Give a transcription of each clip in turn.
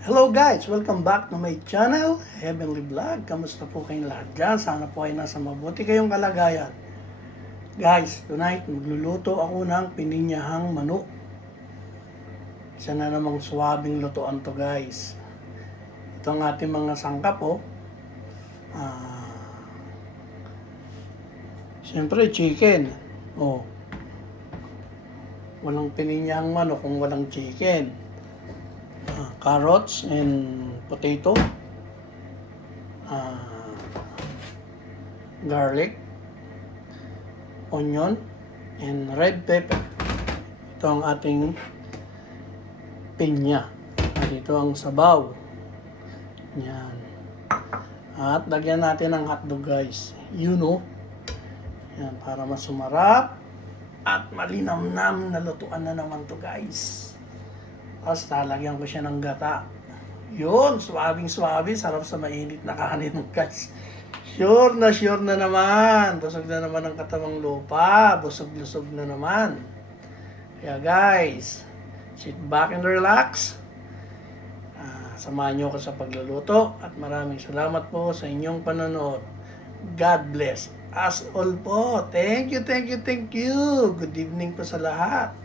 Hello guys! Welcome back to my channel, Heavenly Vlog. Kamusta po kayong lahat dyan? Sana po ay nasa mabuti kayong kalagayan. Guys, tonight magluluto ako ng pininyahang manok. Isa na namang swabing lutuan to guys. Ito ang ating mga sangkap oh. Siyempre chicken. Oh. Walang pininyahang manok kung walang chicken. Carrots and potato, garlic, onion, and red pepper. Ito ang ating pinya. At ito ang sabaw. Yan. At lagyan natin ng hotdog guys. You know. Yan, para mas sumarap at malinamnam na lutuan na naman to guys. Tapos talagyan ko siya ng gata. Yun, swabing-swabe. Sarap sa mainit na kanin guys. Sure na naman. Busog na naman ang katawang lupa. Busog-lusog na naman. Kaya guys, sit back and relax. Samahan nyo ako sa pagluluto. At maraming salamat po sa inyong panonood. God bless us all po. Thank you. Good evening po sa lahat.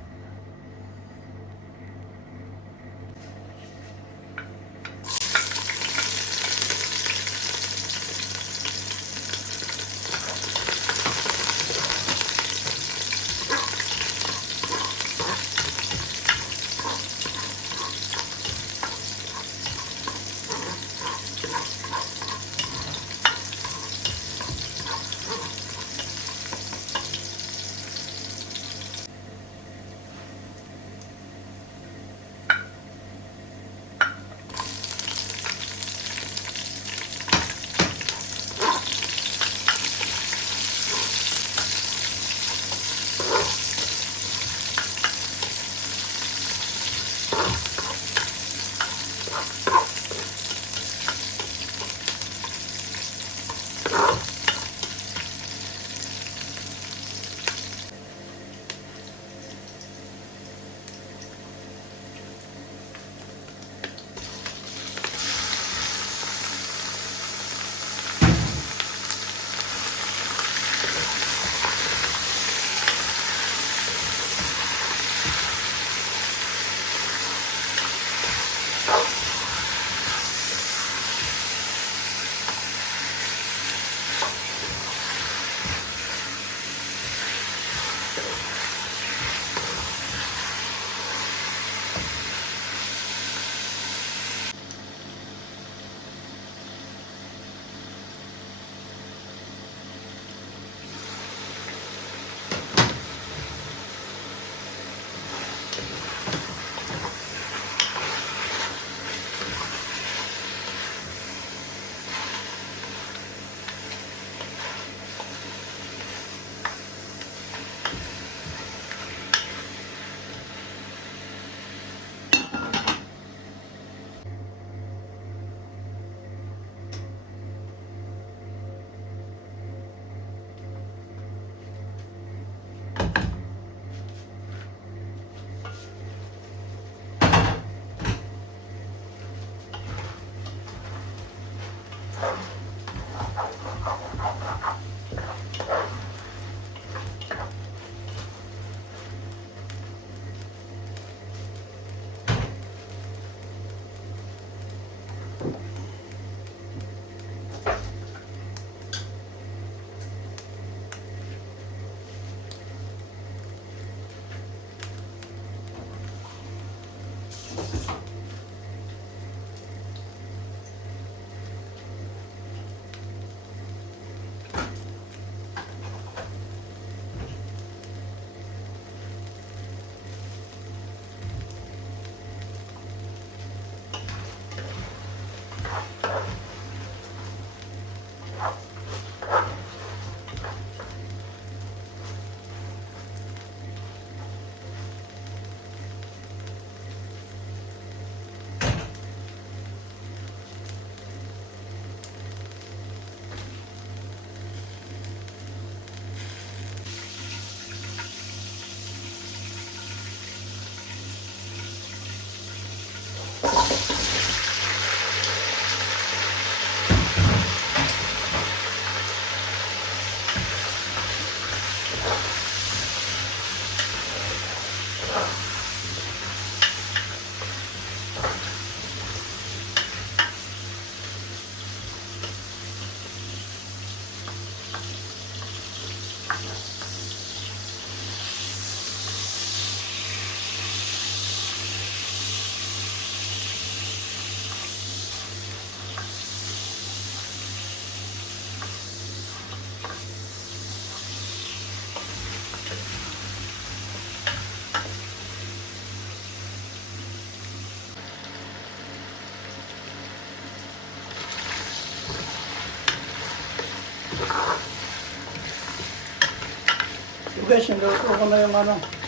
guys, niluto ko na yung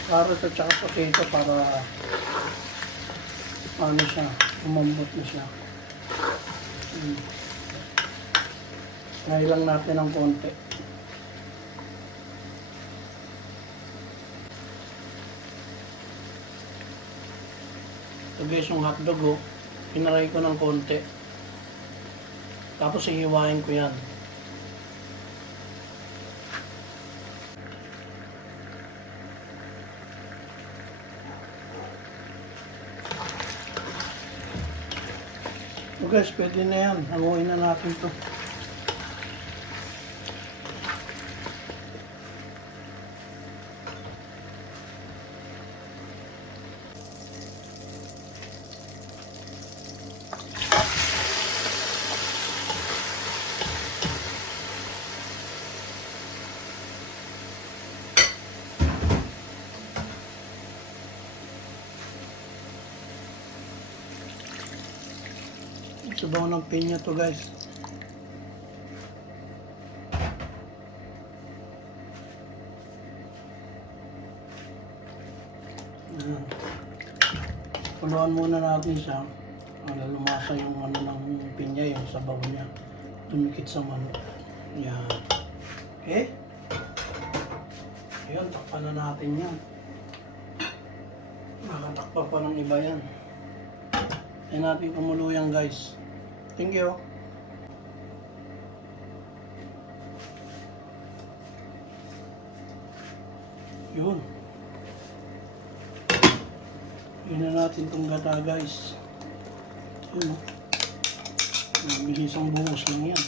carrot at saka potato para siya, umambot na siya. Try lang natin ng konti. So guys, yung hotdog pinaray ko ng konti. Tapos ihiwain ko yan. So guys, pwede na yan. Hanguin na natin to. Sabaw ng pinya to guys. Kuluan muna natin siya para lumasa yung ng pinya, yung sabaw niya. Tumikit sa manok. Yan. Okay? Ayun, takpan na natin yan. Nakatakpa pa ng iba yan. Ayun natin kumulo yan guys. Thank you. Yun. Yun na natin itong gata guys. Yun bilisang buhos lang yan.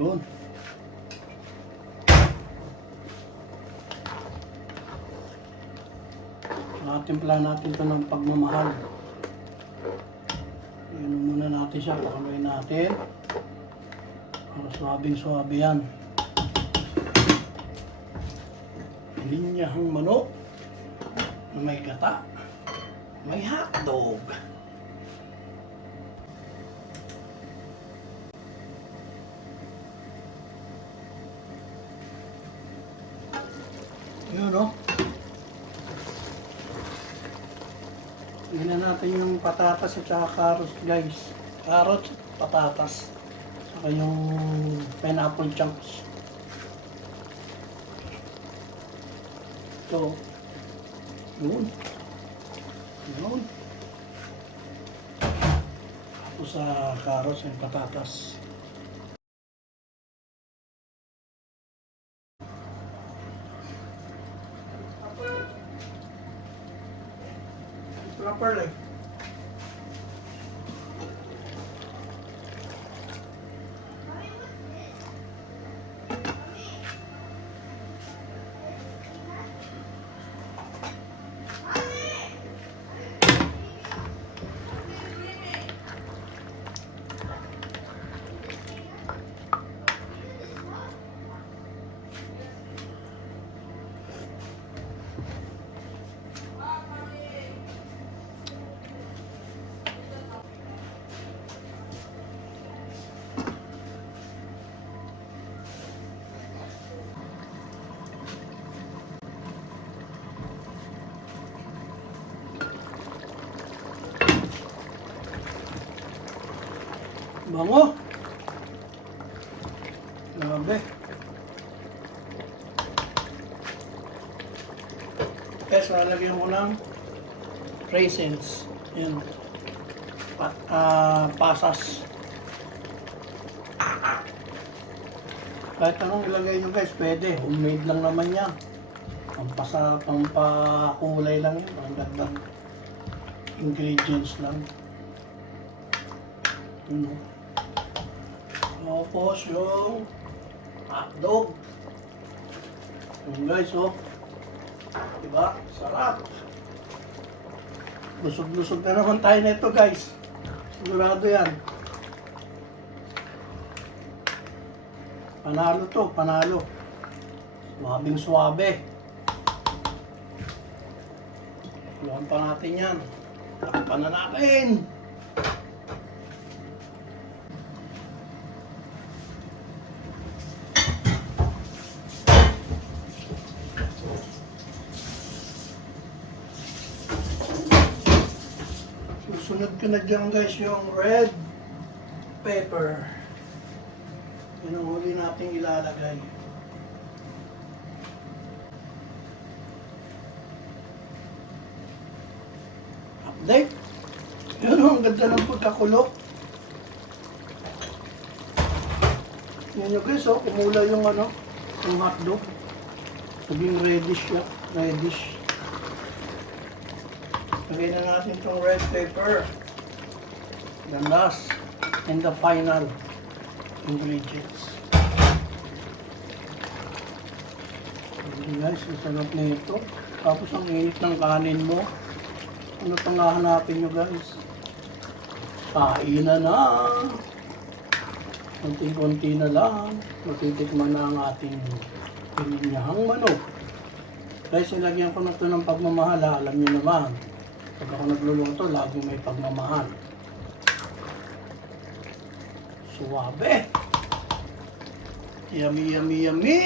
Yun. Timpla natin ito ng pagmamahal. Inom muna natin siya, pakaloy natin para suwabing-suwabe yan. Linyahang manok na may gata, may hotdog. Yun Tingnan natin yung patatas at saka carrots guys. Carrots, patatas. Saka yung pineapple chunks. Ito. Yun. Yun. Tapos sa carrots yung patatas. Properly. Bango. Grabe. Guys, lalagyan ko ng raisins. Yan. Pasas. Kahit anong ilagay nyo guys, pwede. Homemade lang naman yan. Pampakulay lang yun. Ang dagdag ingredients lang. Tapos yung hotdog. Yung guys, diba? Sarap. Lusog-lusog na naman tayo nito guys. Sigurado yan. Panalo to, panalo. Suwabing suwabe. Luhan pa natin yan. Takpan na natin. Susunod ko na dyan guys yung red pepper. Yun ang huli natin ilalagay. Update. Yun ang ganda ng pagkakulok. Yan nyo guys, oh, kumula yung ano, yung hotdog. Naging reddish siya. Reddish. Lagay na natin itong red pepper. The last and the final ingredients. Okay guys, ang sarap na ito. Tapos ang init ng kanin mo. Ano pang hahanapin nyo guys? Kainan na! Konti-konti na lang. Matitikman na ang ating pininyahang manok. Guys, nilagyan ko na ito ng pagmamahal. Alam nyo naman. Pag ako nagluluto, laging may pagmamahal. Suwabe! Yummy, yummy, yummy!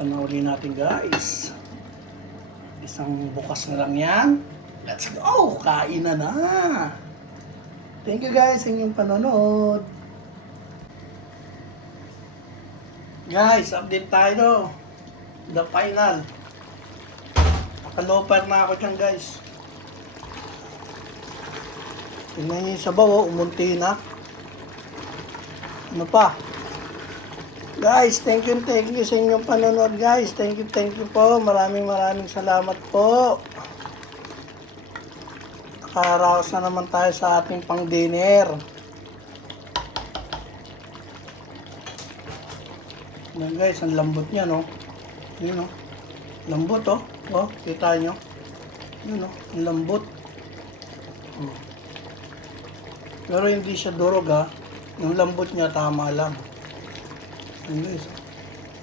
Panoorin natin guys. Isang bukas na lang yan. Let's go! Kain na na! Thank you guys sa inyong panonood. Guys, update tayo. The final. Nakaloper na ako dyan guys. Tingnan niyo yung sabaw, oh, umunti na. Ano pa? Guys, thank you sa inyong panonood guys. Thank you po. Maraming salamat po. Nakaraos na naman tayo sa ating pang dinner. Yan guys, ang lambot niya no. Yun no. Lambot oh. Oh, kita nyo. Yun oh, ang lambot. Oh. Pero hindi siya durog ha. Yung lambot niya tama lang. Yun guys.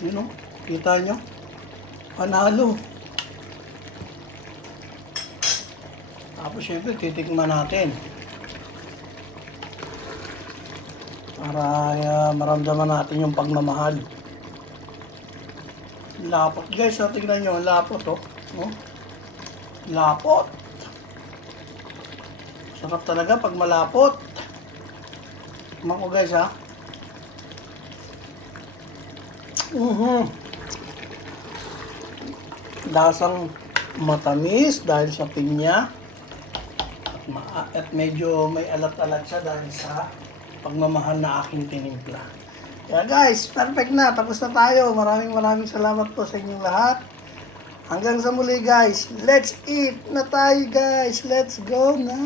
Yun oh, kita nyo. Panalo. Tapos syempre titikman natin. Para maramdaman natin yung pagmamahal. Lapot guys, so, tignan nyo, lapot oh. Oh. Lapot. Sarap talaga pag malapot. Tignan ko guys ha. Lasang matamis dahil sa pinya. At medyo may alat-alat siya dahil sa pagmamahal na aking tinimpla. Kaya guys, perfect na. Tapos na tayo. Maraming salamat po sa inyong lahat. Hanggang sa muli guys. Let's eat na tayo guys. Let's go na.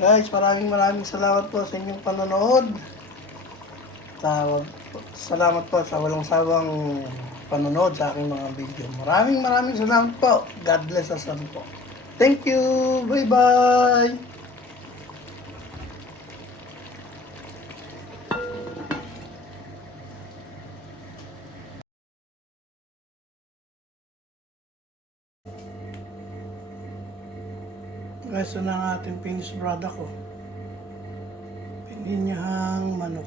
Guys, maraming salamat po sa inyong panonood. Salamat po sa walang sawang panonood sa aking mga video. Maraming salamat po. God bless us all po. Thank you. Bye-bye. Guys, ito na ang ating finished product ko. Pininyahang manok.